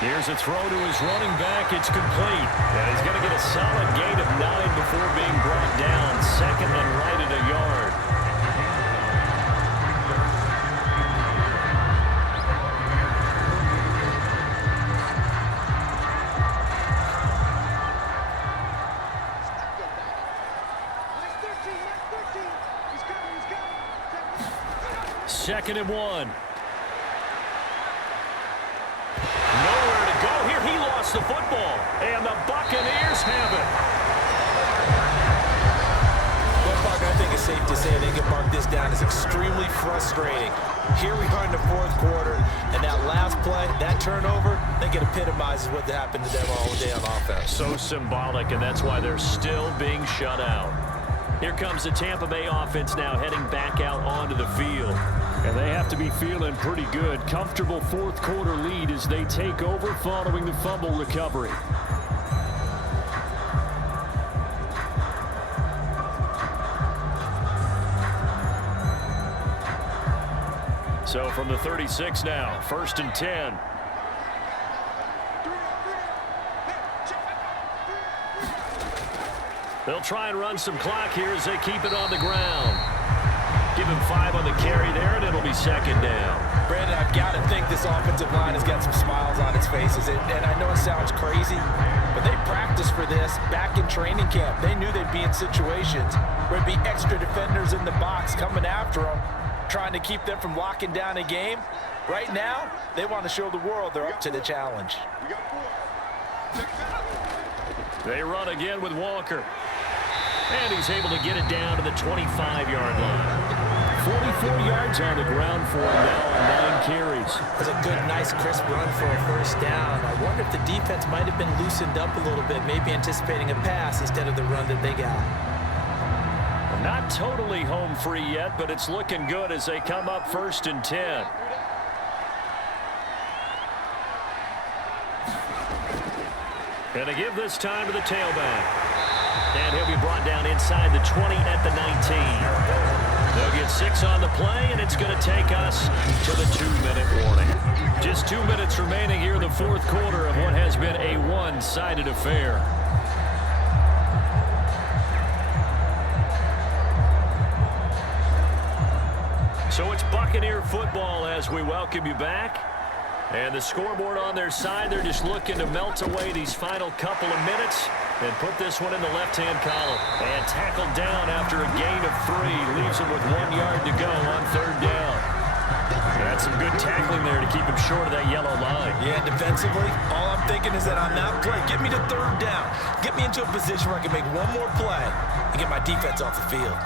Here's a throw to his running back. It's complete. And he's going to get a solid gain of 9 before being brought down. 2nd and right at a yard. Second and 1. Nowhere to go here. He lost the football. And the Buccaneers have it. Well, Parker, I think it's safe to say they can mark this down as extremely frustrating. Here we are in the fourth quarter, and that last play, that turnover, I think it epitomizes what happened to them all day on offense. So symbolic, and that's why they're still being shut out. Here comes the Tampa Bay offense now heading back out onto the field. And they have to be feeling pretty good. Comfortable fourth quarter lead as they take over following the fumble recovery. So from the 36 now, 1st and 10. They'll try and run some clock here as they keep it on the ground. Give him 5 on the carry there, and it'll be 2nd down. Brandon, I've got to think this offensive line has got some smiles on its faces. And I know it sounds crazy, but they practiced for this back in training camp. They knew they'd be in situations where there'd be extra defenders in the box coming after them, trying to keep them from locking down a game. Right now, they want to show the world they're up to the challenge. They run again with Walker. And he's able to get it down to the 25-yard line. 44 yards on the ground for him now on 9 carries. That's a good, nice, crisp run for a first down. I wonder if the defense might have been loosened up a little bit, maybe anticipating a pass instead of the run that they got. Not totally home free yet, but it's looking good as they come up 1st and 10. And to give this time to the tailback. And he'll be brought down inside the 20 at the 19. They'll get 6 on the play, and it's going to take us to the 2-minute warning. Just 2 minutes remaining here in the 4th quarter of what has been a one-sided affair. So it's Buccaneer football as we welcome you back. And the scoreboard on their side, they're just looking to melt away these final couple of minutes and put this one in the left-hand column. And tackled down after a gain of 3. Leaves him with 1 yard to go on 3rd down. That's some good tackling there to keep him short of that yellow line. Yeah, defensively, all I'm thinking is that on that play, get me to 3rd down. Get me into a position where I can make one more play and get my defense off the field.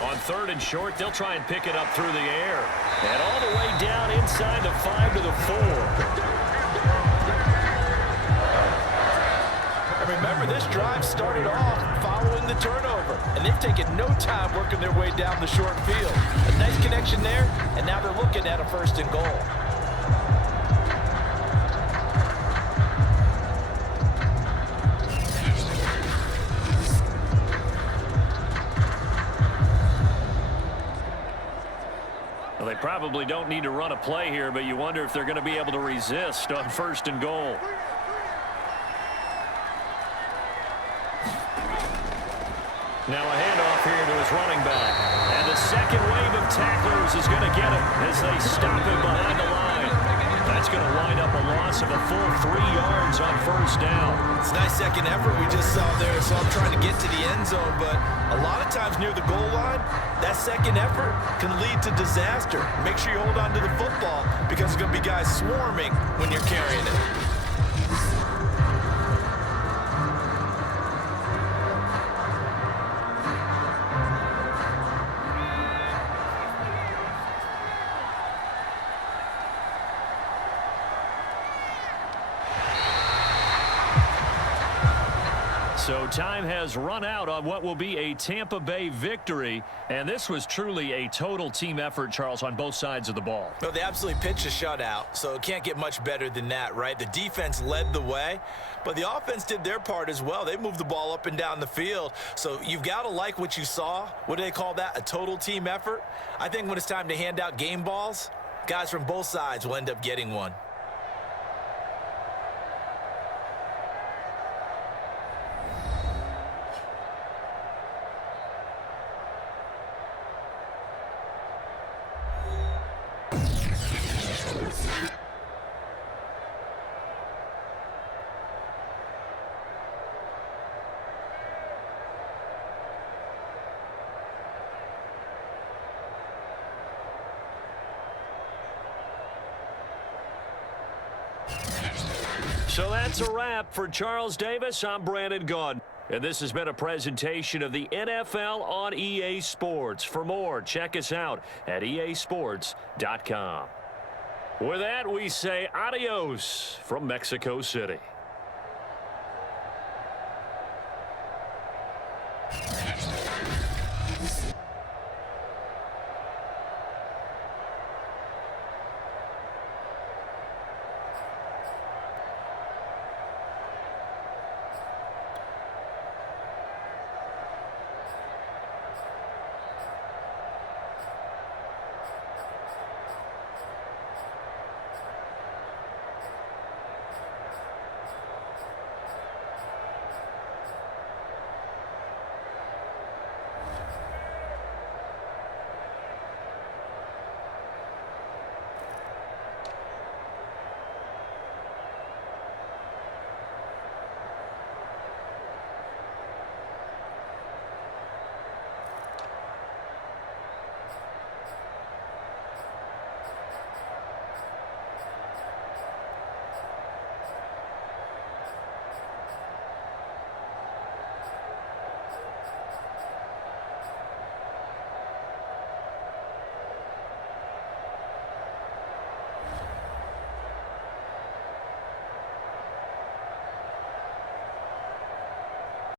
On 3rd and short, they'll try and pick it up through the air. And all the way down inside the 5 to the 4. And remember, this drive started off following the turnover. And they've taken no time working their way down the short field. A nice connection there, and now they're looking at a 1st and goal. Well, they probably don't need to run a play here, but you wonder if they're going to be able to resist on 1st and goal. Now a handoff here to his running back. And the second wave of tacklers is going to get him as they stop him behind the line. That's going to wind up a loss of a full 3 yards on 1st down. It's a nice second effort we just saw there. So I'm trying to get to the end zone, but a lot of times near the goal line, that second effort can lead to disaster. Make sure you hold on to the football because there's going to be guys swarming when you're carrying it. So time has run out on what will be a Tampa Bay victory. And this was truly a total team effort, Charles, on both sides of the ball. Well, they absolutely pitched a shutout, so it can't get much better than that, right? The defense led the way, but the offense did their part as well. They moved the ball up and down the field. So you've got to like what you saw. What do they call that? A total team effort? I think when it's time to hand out game balls, guys from both sides will end up getting one. So that's a wrap for Charles Davis. I'm Brandon Gaudin. And this has been a presentation of the NFL on EA Sports. For more, check us out at easports.com. With that, we say adios from Mexico City.